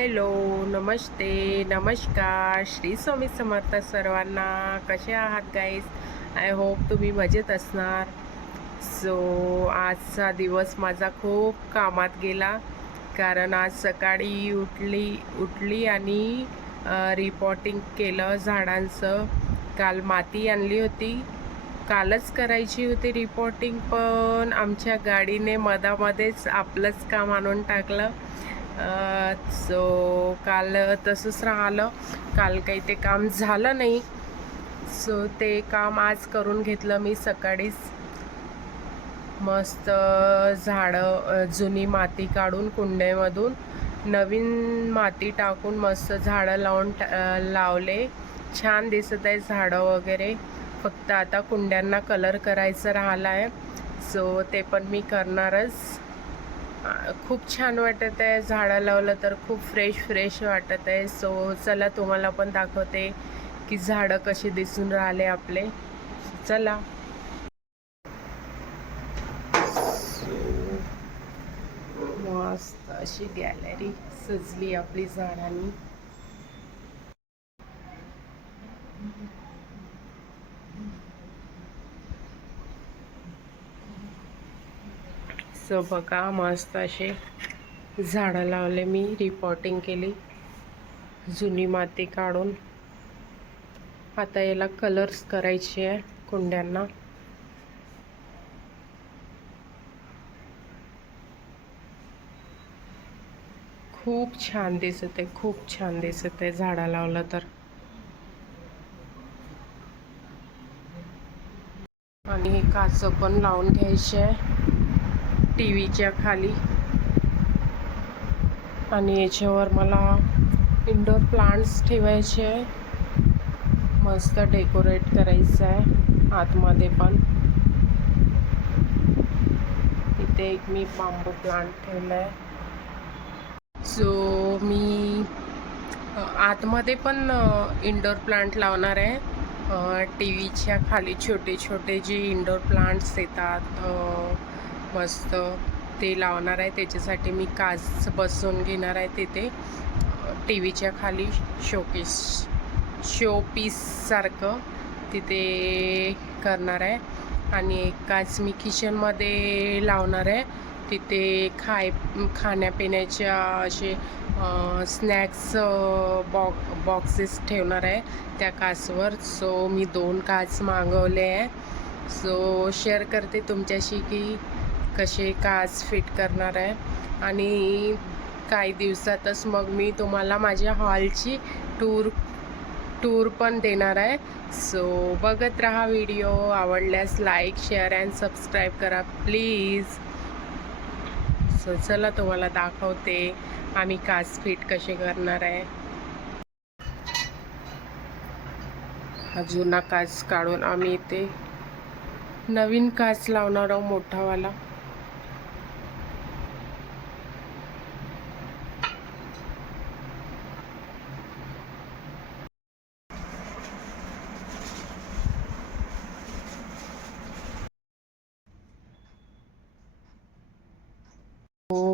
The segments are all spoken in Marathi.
हॅलो, नमस्ते, नमस्कार. श्री स्वामी समर्थ सर्वांना. कसे आहात गाईज? आय होप तुम्ही मजेत असणार. आजचा दिवस माझा खूप कामात गेला, कारण आज सकाळी उठली आणि रिपोर्टिंग केलं झाडांचं. काल माती आणली होती, कालच करायची होती रिपोर्टिंग, पण आमच्या गाडीने मधामध्येच आपलंच काम आणून टाकलं. काल तसंच राहिलं. काल काही ते काम झालं नाही. ते काम आज करून घेतलं मी सकाळीच. मस्त झाडं, जुनी माती काढून कुंड्यामधून नवीन माती टाकून मस्त झाडं लावले. छान दिसत आहे झाडं वगैरे. फक्त आता कुंड्यांना कलर करायचं राहिलं आहे, ते पण मी करणारच. खूप छान वाटत आहे. झाडं लावलं तर खूप फ्रेश वाटत आहे. चला तुम्हाला पण दाखवते की झाडं कशी दिसून राहिले आपले. चला. मस्त अशी गॅलरी सजली आपली झाडांनी. बघा, मस्त असे झाडं लावले मी. रिपोर्टिंग केली जुनी माती काढून. आता याला कलर्स करायचे आहे कुंड्यांना. खूप छान दिसत आहे, खूप छान दिसत आहे झाडं लावलं तर. आणि हे काच पण लावून घ्यायचे आहे टीव्हीच्या खाली. आणि याच्यावर मला इंडोर प्लांट्स ठेवायचे आहे. मस्त डेकोरेट करायचं आहे आतमध्ये पण. इथे एक मी बांबू प्लांट ठेवला आहे. मी आतमध्ये पण इंडोर प्लांट लावणार आहे. टीव्हीच्या खाली छोटे जे इंडोर प्लांट्स येतात मस्त, ते लावणार आहे. त्याच्यासाठी मी काच बसवून घेणार आहे तिथे टीव्हीच्या खाली. शोपीस सारखं तिथे करणार आहे. आणि एक काच मी किचनमध्ये लावणार आहे. तिथे खाण्यापिण्याच्या असे स्नॅक्स बॉक्सेस ठेवणार आहे त्या काचवर. मी 2 काच मागवले आहे. शेअर करते तुमच्याशी की कसे काच फिट करणार आहे. आणि काही दिवसातच मग मी तुम्हाला माझ्या हॉलची टूर पण देणार आहे. बघत राहा व्हिडिओ. आवडल्यास लाईक, शेअर अँड सबस्क्राईब करा प्लीज. चला तुम्हाला दाखवते आम्ही काच फिट कसे करणार आहे. हा जुना काच काढून आम्ही इथे नवीन काच लावणार आहोत, मोठावाला.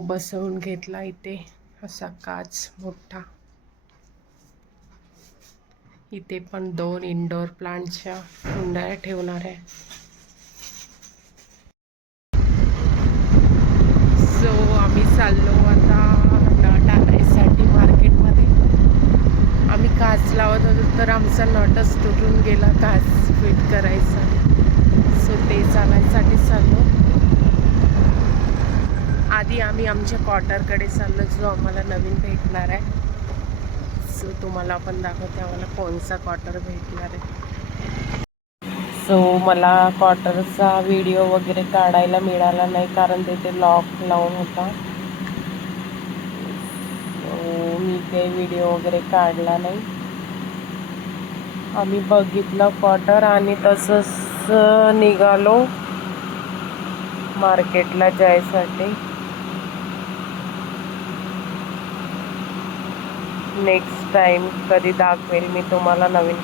बसवून घेतला इथे असा काच मोठा. इथे पण 2 इंडोर प्लांटच्या कुंड्या ठेवणार आहे. आम्ही चाललो आता नट आणायसाठी मार्केटमध्ये. आम्ही काच लावत होतो तर आमचा नटच तुटून गेला काच फिट करायचा. ते चालायसाठी चाललो. आधी आम्ही आमच्या क्वार्टरकडे चाललो, जो आम्हाला नवीन भेटणार आहे. तुम्हाला पण दाखवते आम्हाला कोणचा क्वार्टर भेटणार आहे. मला क्वार्टरचा व्हिडिओ वगैरे काढायला मिळाला नाही, कारण तिथे लॉक लावून होता. मी ते व्हिडिओ वगैरे काढला नाही. आम्ही बघितलं क्वार्टर आणि तसंच निघालो मार्केटला जायसाठी. नेक्स्ट टाइम कधी दाखवेल मी तुम्हाला नवीन.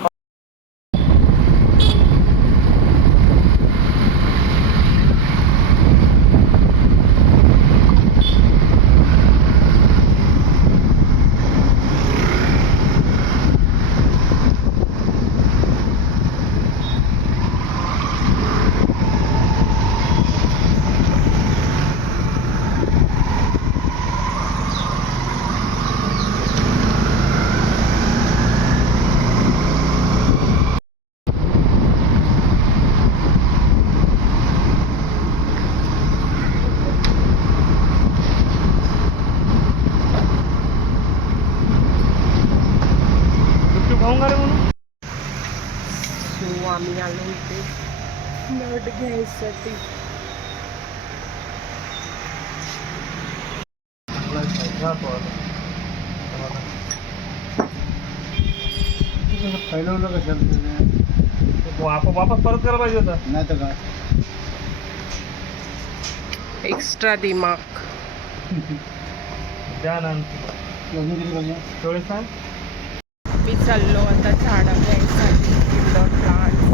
घ्यायसाठी. वापस परत करायला पाहिजे होता. नाही तर काय एक्स्ट्रा दिमाग. द्या ना चोळीस सांग. मी चाललो आता झाडं घ्यायसाठी. Indoor plants.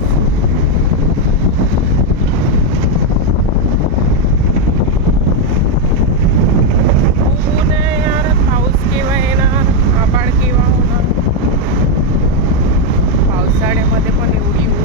ऊन आहे यार. पाऊस केव्हा येणार, आभाळ केव्हा होणार. पावसाळ्यामध्ये पण एवढी ऊन.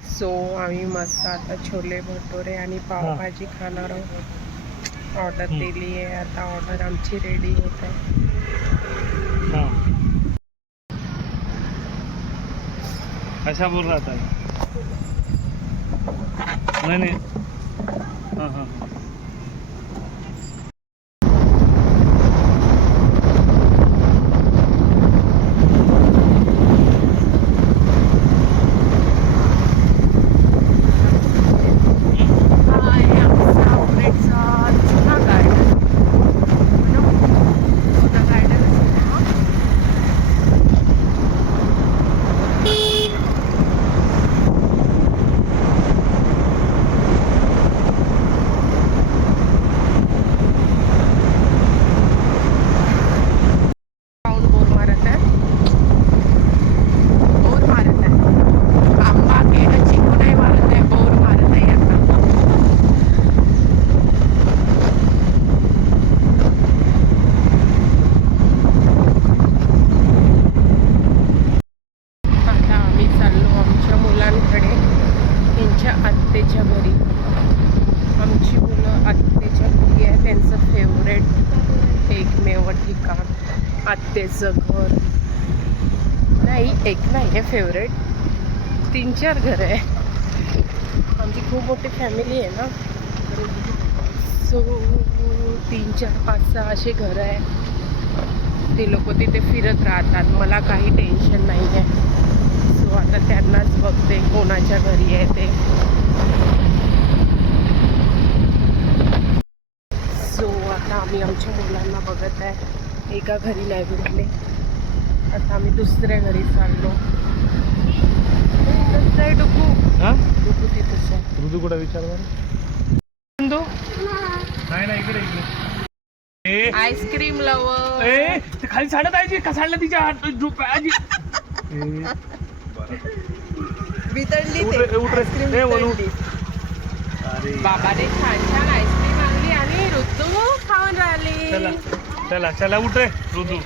सो आम्ही मस्त आता छोले भटुरे आणि पावभाजी खाणार आहोत. ऑर्डर दिली आहे. आता ऑर्डर आमची रेडी होत आहे. कशा बोल रहा था? नहीं हाँ हाँ आत्तेच्या घरी. आमची मुलं आत्तेच्या घरी आहे. त्यांचं फेवरेट एकमेव ठिकाण आत्तेचं घर. नाही, एक नाही आहे फेवरेट, 3-4 घर आहे. आमची खूप मोठी फॅमिली आहे ना, सो 3-4-5-6 असे घरं आहे. ते लोक तिथे फिरत राहतात. मला काही टेन्शन नाही आहे. सो आता त्यांनाच बघते कोणाच्या घरी आहे ते. सो आता आम्ही आमच्या मुलांना बघत आहे. एका घरी नाही भेटले. आता आम्ही दुसऱ्या घरी चाललो. तिथंच आहे डुकू. डुकू तिथंच आहे. ऋतू कुठं विचार नाही इकडे इकडे. Ice cream lover. खाली साडत आहे का साडला तिच्या हात वितळली बाबाने छान छान आईस्क्रीम आणली आणि ऋतू खाऊन राहिली. चला चला उठ रे ऋतू.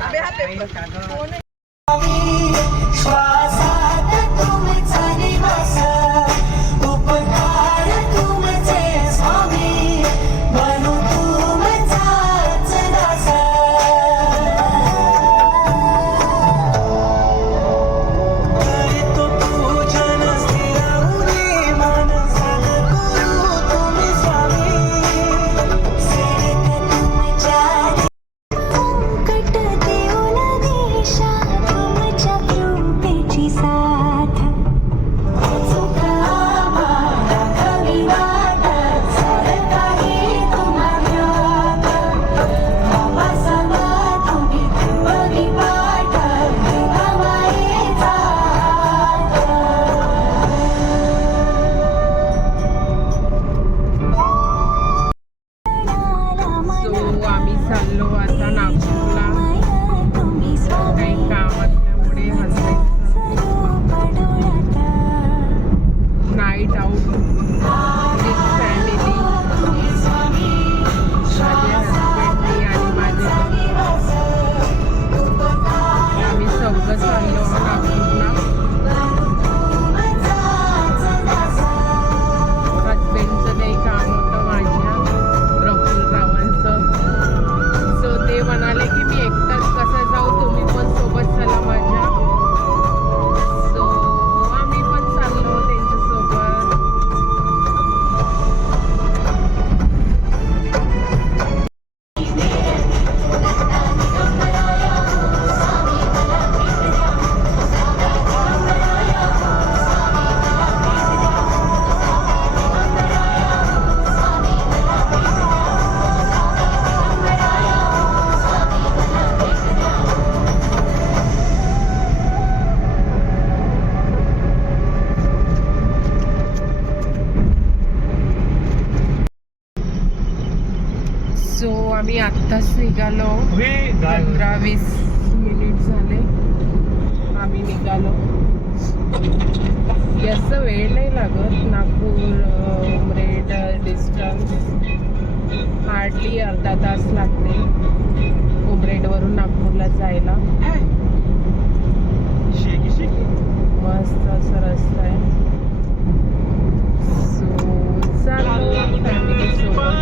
आत्ताच निघालो, 15-20 मिनिट झाले आम्ही निघालो. जास्त वेळ नाही लागत. नागपूर उमरेड डिस्टन्स हार्डली अर्धा तास लागते उमरेडवरून नागपूरला जायला. मस्त असं रस्ता आहे. सो चाललो फॅमिली सोबत.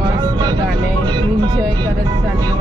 मस्त गाणे एन्जॉय करत चाललो.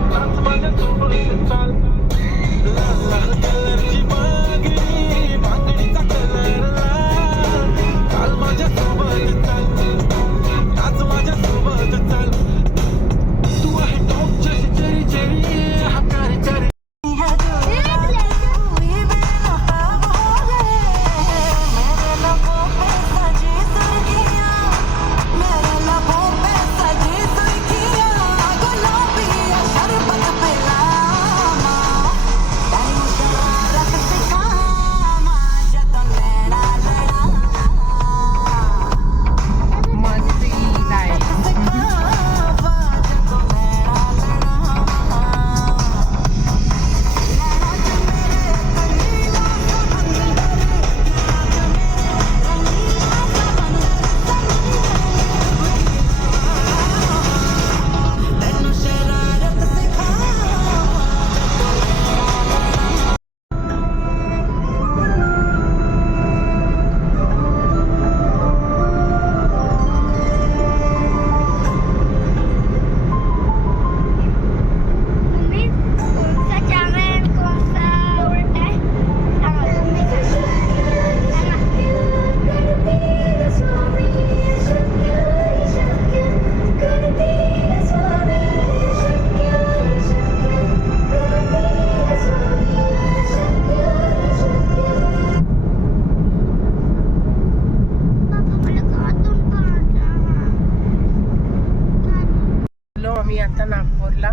आम्ही आता नागपूरला.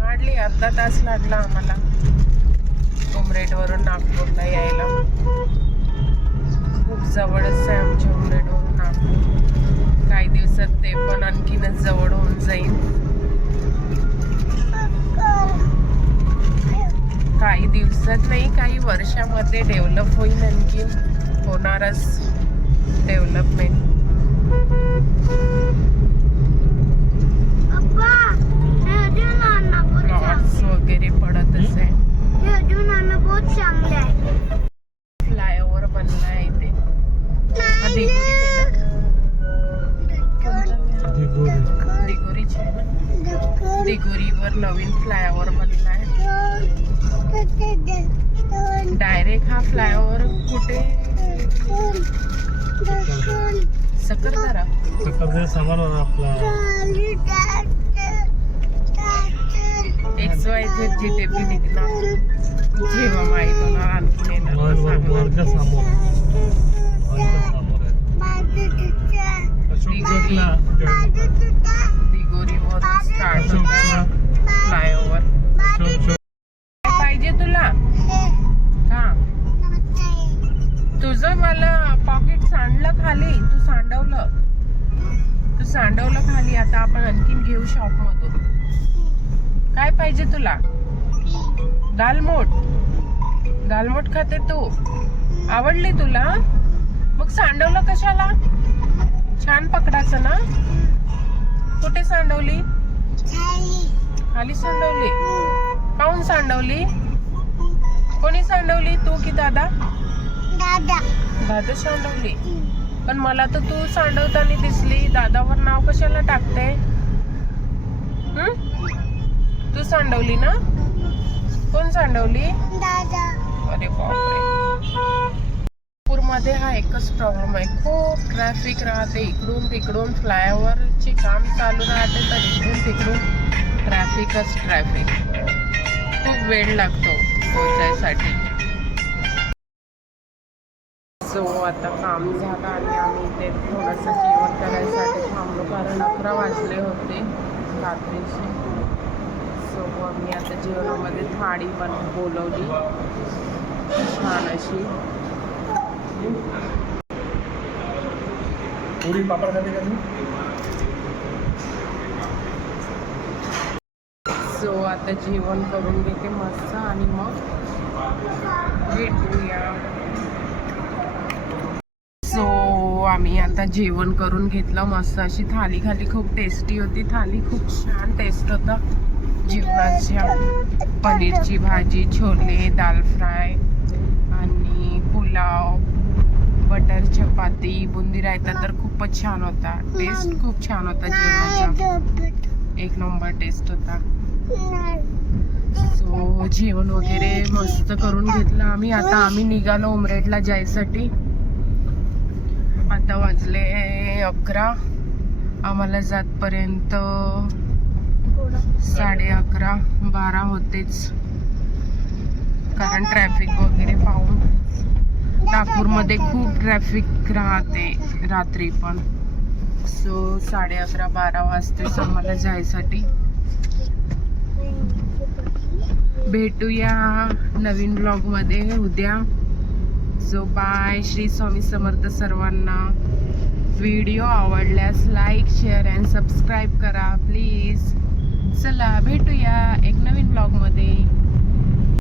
हार्डली अर्धा तास लागला आम्हाला उमरेडवरून नागपूरला यायला. खूप जवळच आहे आमच्या उमरेडवरून नागपूर. काही दिवसात ते पण आणखीनच जवळ होऊन जाईल. काही दिवसात नाही, काही वर्षामध्ये डेव्हलप होईल. आणखीन होणारच डेव्हलपमेंट. क्लॉथ्स वगैरे पडतच आहे. फ्लायओव्हर बनला आहे इथे. हा दिगोरीची आहे ना. दिगोरीवर नवीन फ्लायओव्हर बनला आहे. डायरेक्ट हा फ्लायओव्हर कुठे? सकरदरा समोर आपला XYZ जिथे बी निघणार जेव्हा माहीत होणार आणखीन येणार दिगोरीवर स्टार्ट होता फ्लायओव्हर. पाहिजे तुला का? तुझं मला पॉकेट सांडलं खाली. तू सांडवलं खाली. आता आपण आणखीन घेऊ शॉप मधून. काय पाहिजे तुला? दालमोट खाते तू? आवडली तुला? मग सांडवलं कशाला? छान पकडायचं ना. कुठे सांडवली? खाली सांडवली. काहून सांडवली? कोणी सांडवली, तू की दादा? दादा सांडवली. पण मला तर तू सांडवताना दिसली. दादावर नाव कशाला टाकते? तू सांडवली ना? कोण सांडवली? अरे बापरे. नागपूरमध्ये हा एकच प्रॉब्लेम आहे. खूप ट्रॅफिक राहते. इकडून तिकडून फ्लायओव्हरचे काम चालू राहते, तर इकडून तिकडून ट्रॅफिक. खूप वेळ लागतो पोहोचायसाठी. सो आता काम झालं आणि आम्ही इथे थोडंसं जेवण करायसाठी थांबलो, कारण 11 वाजले होते रात्रीचे. सो आम्ही आता जेवणामध्ये थाळी पण बोलवली छान अशी. पुरी पापड खाते का तू? सो आता जेवण करून घेते मस्त आणि मग भेटूया. सो आम्ही आता जेवण करून घेतलं मस्त. अशी थाली खाली खूप टेस्टी होती थाली. खूप छान टेस्ट होता जेवणाच्या. पनीरची भाजी, छोले, दाल फ्राय आणि पुलाव, बटर चपाती, बुंदी रायता तर खूपच छान होता. टेस्ट खूप छान होता जेवणाचा. एक नंबर टेस्ट होता. सो जेवण वगैरे मस्त करून घेतलं आम्ही. आता आम्ही निघालो उमरेडला जायसाठी. आता वाजले 11. आम्हाला जातपर्यंत 11:30 12 होतेच, कारण ट्रॅफिक वगैरे पाहून. नागपूरमध्ये खूप ट्रॅफिक राहते रात्री पण. सो 11:30 12 वाजतेच आम्हाला जायसाठी. भेटूया नवीन ब्लॉगमध्ये उद्या. So bye. श्री स्वामी समर्थ सर्वांना. व्हिडिओ आवडल्यास लाईक, शेअर अँड सबस्क्राईब करा प्लीज. चला भेटूया एक नवीन ब्लॉगमध्ये.